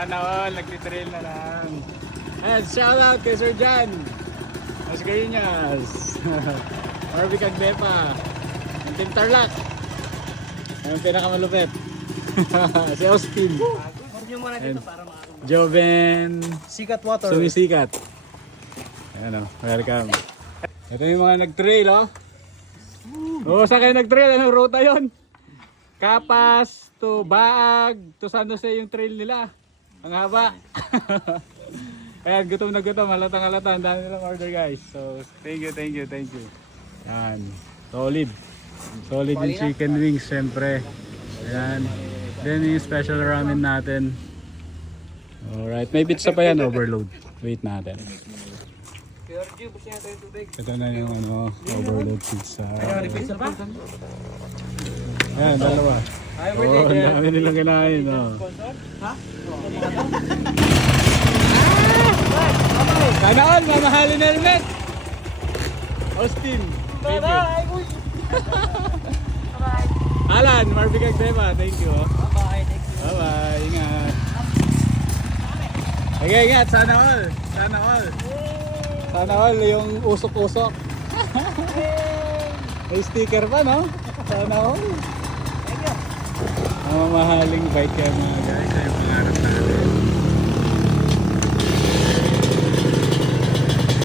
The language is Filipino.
Sana all, nagtitrail na lang. Ayan, shout out kay Sir Jan. Mas Garinas. Marvin Cagdepa. Ang Team Tarlac. Ang pinakamalupit. Si Austin. Huwag nyo muna dito para makakumpa. Joven. Sikat water. Sumisikat. Ayan o, welcome. Ito yung mga nag-trail oh. Oo, saan kayo nag-trail? Anong ruta yun? Kapas to Baag to San Jose yung trail nila. Ang haba. Ayan, gutom na gutom. Halatang halata. Ang dami nilang order guys. So, thank you. Ayan, solid. Solid yung chicken wings syempre. Ayan. Then yung special ramen natin. Alright, may pizza pa yan, overload. Wait natin. Ito na yung overload pizza. Ayan, dalawa. Oh, ang dami nilang kinain. Oh. Sana all, mamahalin na helmet. Austin, thank you. Alan, Marvin Cagdepa, thank you. Bye-bye, ingat. Okay, ingat, sana all. Sana all yung usok-usok. May sticker pa, no? Sana all. Ang mamahaling bike kaya mga guys, ay pangarap natin.